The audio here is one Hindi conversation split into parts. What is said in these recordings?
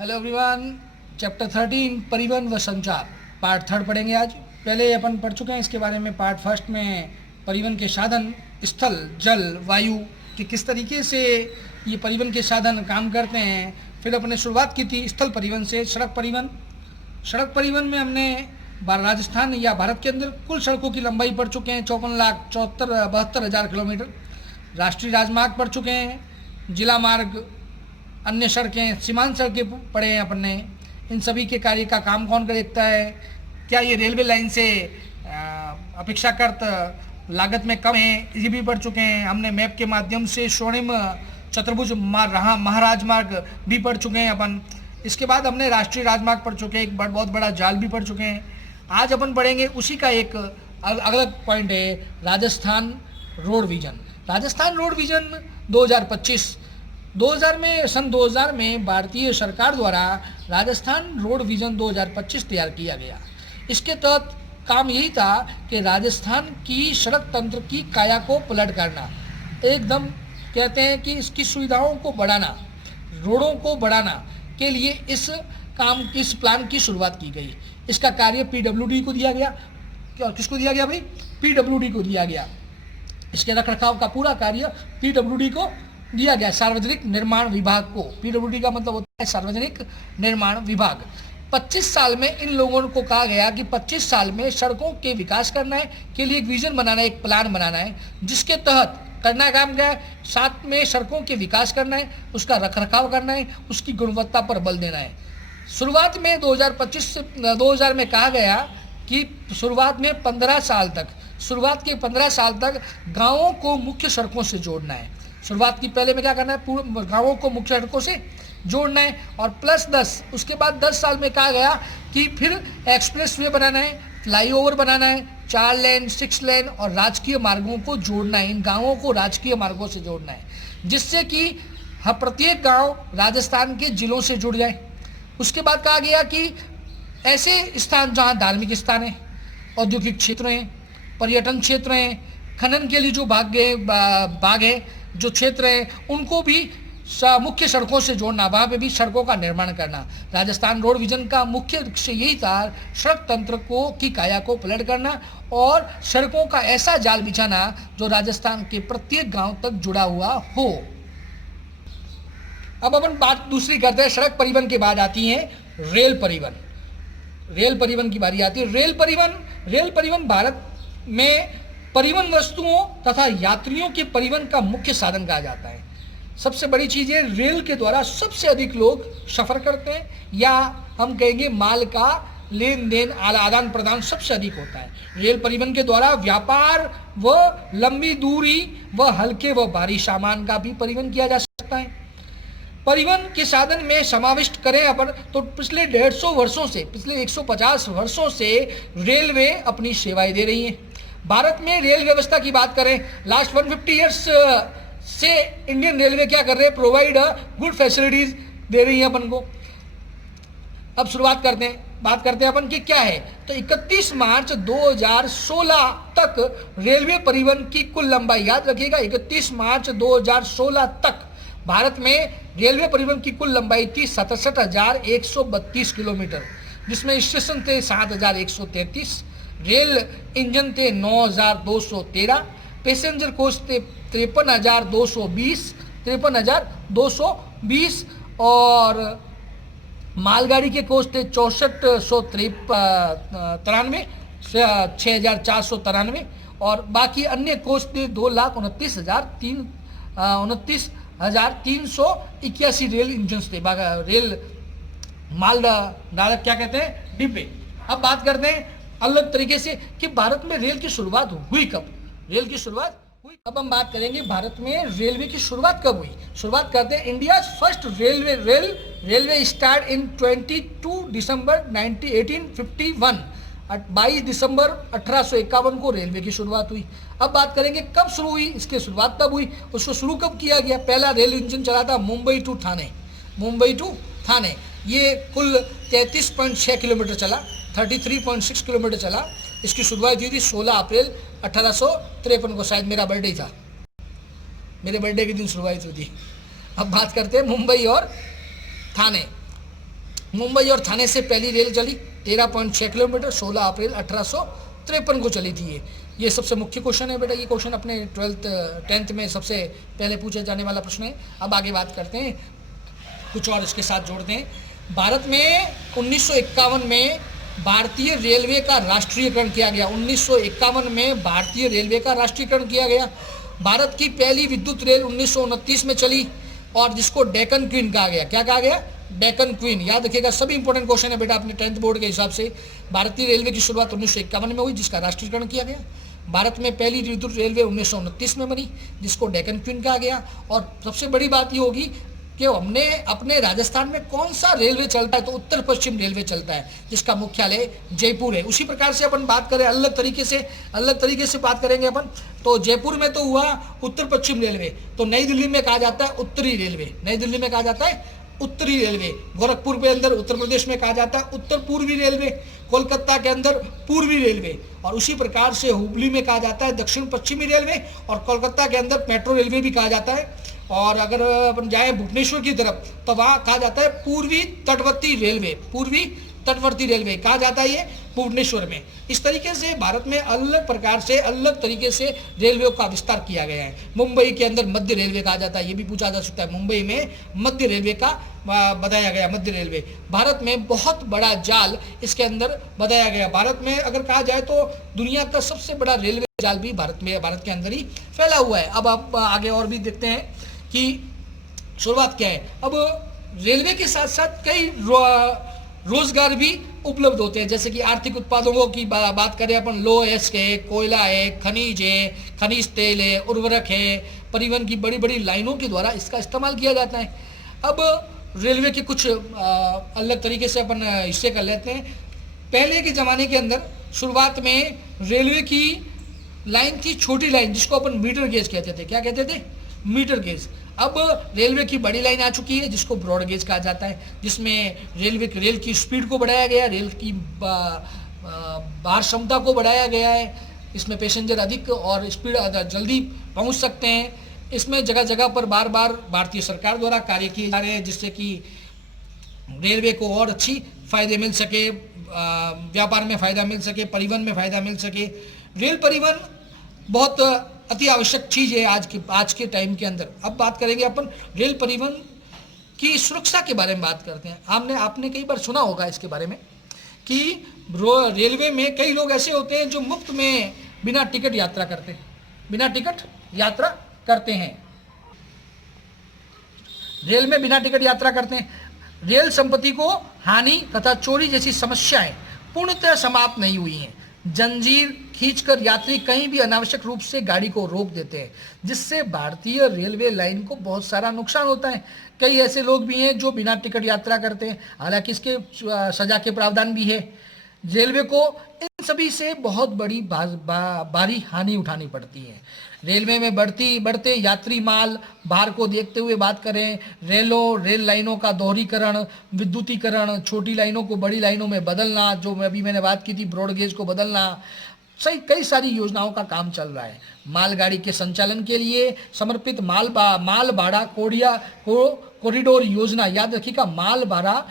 Hello everyone. चैप्टर 13 परिवहन व संचार पार्ट थर्ड पढ़ेंगे आज। पहले अपन पढ़ चुके हैं इसके बारे में। पार्ट फर्स्ट में परिवहन के साधन स्थल, जल, वायु कि किस तरीके से ये परिवहन के साधन काम करते हैं। फिर अपने शुरुआत की थी स्थल परिवहन से सड़क परिवहन। सड़क परिवहन में हमने राजस्थान या भारत के अंदर कुल सड़कों की लंबाई पढ़ चुके हैं 54,72,000 किलोमीटर। राष्ट्रीय राजमार्ग पढ़ चुके हैं, जिला मार्ग, अन्य सड़कें, सीमांत सड़कें पढ़े हैं अपन ने। इन सभी के कार्य का काम कौन कर देखता है, क्या ये रेलवे लाइन से अपेक्षाकृत लागत में कम है, ये भी पढ़ चुके हैं। हमने मैप के माध्यम से स्वर्णिम चतुर्भुज महाराज मार्ग भी पढ़ चुके हैं अपन। इसके बाद हमने राष्ट्रीय राजमार्ग पढ़ चुके हैं, एक बहुत बड़ा जाल भी पढ़ चुके हैं। आज अपन पढ़ेंगे उसी का एक अलग पॉइंट है, Rajasthan road vision. Rajasthan road vision 2025 सन 2000 में भारतीय सरकार द्वारा राजस्थान रोड विजन 2025 तैयार किया गया। इसके तहत काम यही था कि राजस्थान की सड़क तंत्र की काया को पलट करना, एकदम कहते हैं कि इसकी सुविधाओं को बढ़ाना, रोडों को बढ़ाना के लिए इस प्लान की शुरुआत की गई। इसका कार्य पीडब्ल्यूडी को दिया गया। किसको दिया गया भाई? पीडब्ल्यूडी को दिया गया। इसके रखरखाव का पूरा कार्य पीडब्ल्यूडी को दिया गया, सार्वजनिक निर्माण विभाग को। पीडब्ल्यूडी का मतलब होता है सार्वजनिक निर्माण विभाग। 25 साल में इन लोगों को कहा गया कि 25 साल में सड़कों के विकास करना है, के लिए एक विजन बनाना है, एक प्लान बनाना है, जिसके तहत करना है काम क्या है, साथ में सड़कों के विकास करना है, उसका रखरखाव करना है, उसकी गुणवत्ता पर बल देना है। शुरुआत में 2000 में कहा गया कि शुरुआत के 15 साल तक गाँवों को मुख्य सड़कों से जोड़ना है। शुरुआत की पहले में क्या करना है, पूरे गाँवों को मुख्य सड़कों से जोड़ना है। और +10 उसके बाद 10 साल में कहा गया कि फिर एक्सप्रेस वे बनाना है, फ्लाईओवर बनाना है, 4 लेन, 6 लेन और राजकीय मार्गों को जोड़ना है। इन गाँवों को राजकीय मार्गों से जोड़ना है, जिससे कि प्रत्येक गाँव राजस्थान के जिलों से जुड़ जाए। उसके बाद कहा गया कि ऐसे स्थान जहाँ धार्मिक स्थान है, औद्योगिक क्षेत्र हैं, पर्यटन क्षेत्र हैं, खनन के लिए जो बाग है, जो क्षेत्र हैं, उनको भी मुख्य सड़कों से जोड़ना, वहाँ पे भी सड़कों का निर्माण करना। राजस्थान रोड विजन का मुख्य लक्ष्य यही था, सड़क तंत्र की काया को पलट करना और सड़कों का ऐसा जाल बिछाना जो राजस्थान के प्रत्येक गांव तक जुड़ा हुआ हो। अब अपन बात दूसरी करते हैं। सड़क परिवहन के बाद आती है रेल परिवहन। रेल परिवहन की बारी आती है। रेल परिवहन भारत में परिवहन वस्तुओं तथा यात्रियों के परिवहन का मुख्य साधन कहा जाता है। सबसे बड़ी चीज़ है, रेल के द्वारा सबसे अधिक लोग सफ़र करते हैं, या हम कहेंगे माल का लेन देन, आदान प्रदान सबसे अधिक होता है। रेल परिवहन के द्वारा व्यापार व लंबी दूरी व हल्के व भारी सामान का भी परिवहन किया जा सकता है। परिवहन के साधन में समाविष्ट करें अपन तो पिछले 150 वर्षों से, पिछले 150 वर्षों से रेलवे अपनी सेवाएं दे रही है। भारत में रेल व्यवस्था की बात करें, लास्ट 150 ईयर्स से इंडियन रेलवे क्या कर रहे हैं, प्रोवाइड गुड फैसिलिटीज दे रही है अपन को। अब शुरुआत करते हैं, बात करते हैं अपन कि क्या है। तो 31 मार्च 2016 तक रेलवे परिवहन की कुल लंबाई, याद रखिएगा 31 मार्च 2016 तक भारत में रेलवे परिवहन की कुल लंबाई थी 67,132 किलोमीटर, जिसमें स्टेशन थे 7,133, रेल इंजन थे 9,213, पैसेंजर कोच थे 53,220 और मालगाड़ी के कोच थे 6493, 6,493 और बाकी अन्य कोच थे 2,29,381 रेल इंजन थे, रेल माल डालक क्या कहते हैं, डिब्बे। अब बात करते हैं अलग तरीके से कि भारत में रेल की शुरुआत हुई कब। रेल की शुरुआत हुई, अब हम बात करेंगे भारत में रेलवे की शुरुआत कब हुई। शुरुआत करते हैं, India first railway start in 22 दिसंबर 1851। 22 दिसंबर 1851 को रेलवे की शुरुआत हुई। अब बात करेंगे कब शुरू हुई, इसकी शुरुआत कब हुई, उसको शुरू कब किया गया। पहला रेल इंजन चला था मुंबई टू थाने। ये कुल 33.6 किलोमीटर चला, 33.6 किलोमीटर चला। इसकी शुरुआत हुई थी 16 अप्रैल 1853 को, शायद मेरा बर्थडे था, मेरे बर्थडे के दिन शुरुआत हुई थी। अब बात करते हैं मुंबई और थाने। मुंबई और थाने से पहली रेल चली 13.6 किलोमीटर 16 अप्रैल 1853 को चली थी ये सबसे मुख्य क्वेश्चन है बेटा। ये क्वेश्चन अपने 10th में सबसे पहले पूछे जाने वाला प्रश्न है। अब आगे बात करते हैं, कुछ और इसके साथ जोड़ते हैं। भारत में 1951 में भारतीय रेलवे का राष्ट्रीयकरण किया गया। 1951 में भारतीय रेलवे का राष्ट्रीयकरण किया गया। भारत की पहली विद्युत रेल 1929 में चली और जिसको डेक्कन क्वीन कहा गया। क्या कहा गया? डेक्कन क्वीन। याद रखिएगा, सभी इंपॉर्टेंट क्वेश्चन है बेटा अपने 10th बोर्ड के हिसाब से। भारतीय रेलवे की शुरुआत 1951 में हुई जिसका राष्ट्रीयकरण किया गया। भारत में पहली विद्युत रेलवे 1929 में बनी जिसको डेक्कन क्वीन कहा गया। और सबसे बड़ी बात ये होगी कि हमने अपने राजस्थान में कौन सा रेलवे चलता है, तो उत्तर पश्चिम रेलवे चलता है जिसका मुख्यालय जयपुर है। उसी प्रकार से अपन बात करें अलग तरीके से बात करेंगे अपन, तो जयपुर में तो हुआ उत्तर पश्चिम रेलवे, तो नई दिल्ली में कहा जाता है उत्तरी रेलवे। नई दिल्ली में कहा जाता है उत्तरी रेलवे। गोरखपुर के अंदर उत्तर प्रदेश में कहा जाता है उत्तर पूर्वी रेलवे। कोलकाता के अंदर पूर्वी रेलवे। और उसी प्रकार से हुबली में कहा जाता है दक्षिण पश्चिमी रेलवे। और कोलकाता के अंदर मेट्रो रेलवे भी कहा जाता है। और अगर अपन जाए भुवनेश्वर की तरफ तो वहाँ कहा जाता है पूर्वी तटवर्ती रेलवे। पूर्वी तटवर्ती रेलवे कहा जाता है ये भुवनेश्वर में। इस तरीके से भारत में अलग प्रकार से अलग तरीके से रेलवे का विस्तार किया गया है। मुंबई के अंदर मध्य रेलवे कहा जाता है, ये भी पूछा जा सकता है। मुंबई में मध्य रेलवे का बताया गया, मध्य रेलवे। भारत में बहुत बड़ा जाल इसके अंदर बताया गया। भारत में अगर कहा जाए तो दुनिया का सबसे बड़ा रेलवे जाल भी भारत के अंदर ही फैला हुआ है। अब आप आगे और भी देखते हैं कि शुरुआत क्या है। अब रेलवे के साथ साथ कई रोजगार भी उपलब्ध होते हैं, जैसे कि आर्थिक उत्पादों की बात करें अपन, लोहेस है, कोयला है, खनिज है, खनिज तेल है, उर्वरक है, परिवहन की बड़ी बड़ी लाइनों के द्वारा इसका इस्तेमाल किया जाता है। अब रेलवे के कुछ अलग तरीके से अपन हिस्से कर लेते हैं। पहले के ज़माने के अंदर शुरुआत में रेलवे की लाइन थी छोटी लाइन जिसको अपन मीटर गेज कहते थे। क्या कहते थे? Metre gauge. अब रेलवे की बड़ी लाइन आ चुकी है जिसको ब्रॉड गेज कहा जाता है, जिसमें रेल की स्पीड को बढ़ाया गया, रेल की भार क्षमता को बढ़ाया गया है। इसमें पैसेंजर अधिक और स्पीड जल्दी पहुंच सकते हैं। इसमें जगह जगह पर बार बार भारतीय सरकार द्वारा कार्य किए जा रहे हैं जिससे कि रेलवे को और अच्छी फायदे मिल सके, व्यापार में फ़ायदा मिल सके, परिवहन में फ़ायदा मिल सके। रेल परिवहन बहुत अति आवश्यक चीज़ है आज के टाइम के अंदर। अब बात करेंगे अपन रेल परिवहन की सुरक्षा के बारे में बात करते हैं। आपने कई बार सुना होगा इसके बारे में कि रेलवे में कई लोग ऐसे होते हैं जो मुफ्त में बिना टिकट यात्रा करते हैं। रेल में बिना टिकट यात्रा करते हैं। रेल संपत्ति को हानि तथा चोरी जैसी समस्याएं पूर्णतः समाप्त नहीं हुई हैं। जंजीर खींचकर यात्री कहीं भी अनावश्यक रूप से गाड़ी को रोक देते हैं जिससे भारतीय रेलवे लाइन को बहुत सारा नुकसान होता है। कई ऐसे लोग भी हैं जो बिना टिकट यात्रा करते हैं, हालांकि इसके सजा के प्रावधान भी है। रेलवे को इन सभी से बहुत बड़ी भारी हानि उठानी पड़ती है। रेलवे में बढ़ते यात्री माल भार को देखते हुए बात करें, रेल लाइनों का दोहरीकरण, विद्युतीकरण, छोटी लाइनों को बड़ी लाइनों में बदलना, जो अभी मैंने बात की थी ब्रॉड गेज को बदलना, कई सारी योजनाओं का काम चल रहा है। मालगाड़ी के संचालन के लिए समर्पित माल भाड़ा कॉरिडोर योजना, याद रखिएगा, माल भाड़ा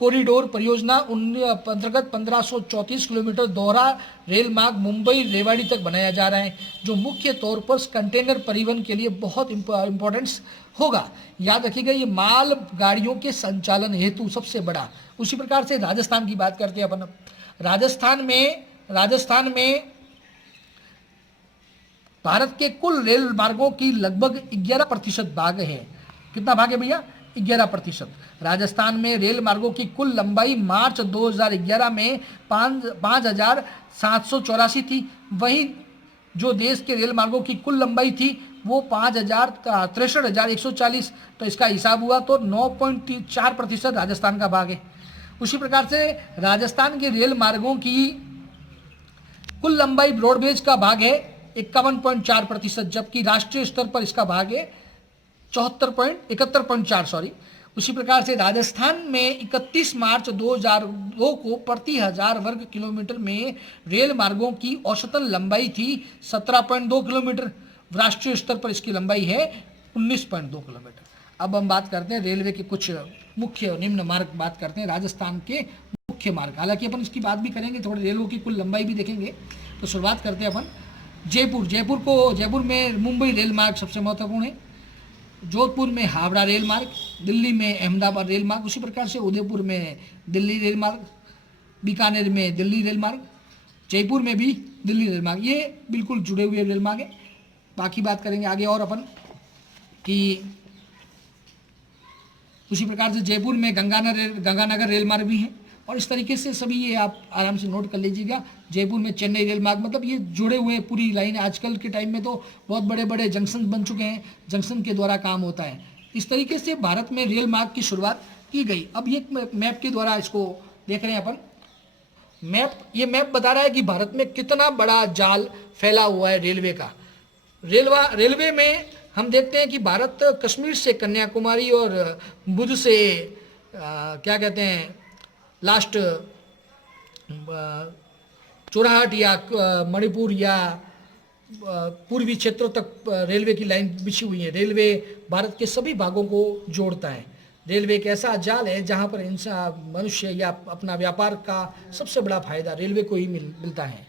कॉरिडोर परियोजना अंतर्गत 1534 किलोमीटर दोहरा रेल मार्ग मुंबई रेवाड़ी तक बनाया जा रहा है जो मुख्य तौर पर कंटेनर परिवहन के लिए बहुत इम्पोर्टेंस होगा। याद रखिएगा, ये माल गाड़ियों के संचालन हेतु सबसे बड़ा। उसी प्रकार से राजस्थान की बात करते हैं अपन। राजस्थान में भारत के कुल रेल मार्गों की लगभग 11% भाग है। कितना भाग है भैया? 11%। राजस्थान में रेल मार्गों की कुल लंबाई मार्च 2011 में 5,784 थी। वहीं जो देश के रेल मार्गों की कुल लंबाई थी वो 63,140। तो इसका हिसाब हुआ तो 9.4% राजस्थान का भाग है। उसी प्रकार से राजस्थान के रेल मार्गों की कुल लंबाई ब्रॉडगेज का भाग है 51.4%, जबकि राष्ट्रीय स्तर पर इसका भाग है 71.4। उसी प्रकार से राजस्थान में 31 मार्च 2002 को प्रति 1000 वर्ग किलोमीटर में रेल मार्गों की औसतन लंबाई थी 17.2 किलोमीटर। राष्ट्रीय स्तर पर इसकी लंबाई है 19.2 किलोमीटर। अब हम बात करते हैं रेलवे के कुछ मुख्य निम्न मार्ग, बात करते हैं राजस्थान के मुख्य मार्ग। हालांकि अपन इसकी बात भी करेंगे, थोड़ी रेलवे की कुल लंबाई भी देखेंगे। तो शुरुआत करते हैं अपन जयपुर। जयपुर में मुंबई रेल मार्ग सबसे महत्वपूर्ण है। जोधपुर में हावड़ा रेल मार्ग, दिल्ली में अहमदाबाद रेल मार्ग, उसी प्रकार से उदयपुर में दिल्ली रेल मार्ग, बीकानेर में दिल्ली रेल मार्ग, जयपुर में भी दिल्ली रेल मार्ग। ये बिल्कुल जुड़े हुए रेल मार्ग है। बाकी बात करेंगे आगे और अपन कि उसी प्रकार से जयपुर में गंगानगर रेल मार्ग भी है। और इस तरीके से सभी ये आप आराम से नोट कर लीजिएगा। जयपुर में चेन्नई रेल मार्ग, मतलब ये जुड़े हुए पूरी लाइन। आजकल के टाइम में तो बहुत बड़े बड़े जंक्शन बन चुके हैं, जंक्शन के द्वारा काम होता है। इस तरीके से भारत में रेल मार्ग की शुरुआत की गई। अब ये मैप के द्वारा इसको देख रहे हैं अपन। ये मैप बता रहा है कि भारत में कितना बड़ा जाल फैला हुआ है रेलवे का। रेलवे में हम देखते हैं कि भारत कश्मीर से कन्याकुमारी और बुध से क्या कहते हैं लास्ट चौराहट या मणिपुर या पूर्वी क्षेत्रों तक रेलवे की लाइन बिछी हुई है। रेलवे भारत के सभी भागों को जोड़ता है। रेलवे एक ऐसा जाल है जहां पर इंसान, मनुष्य या अपना व्यापार का सबसे बड़ा फायदा रेलवे को ही मिलता है।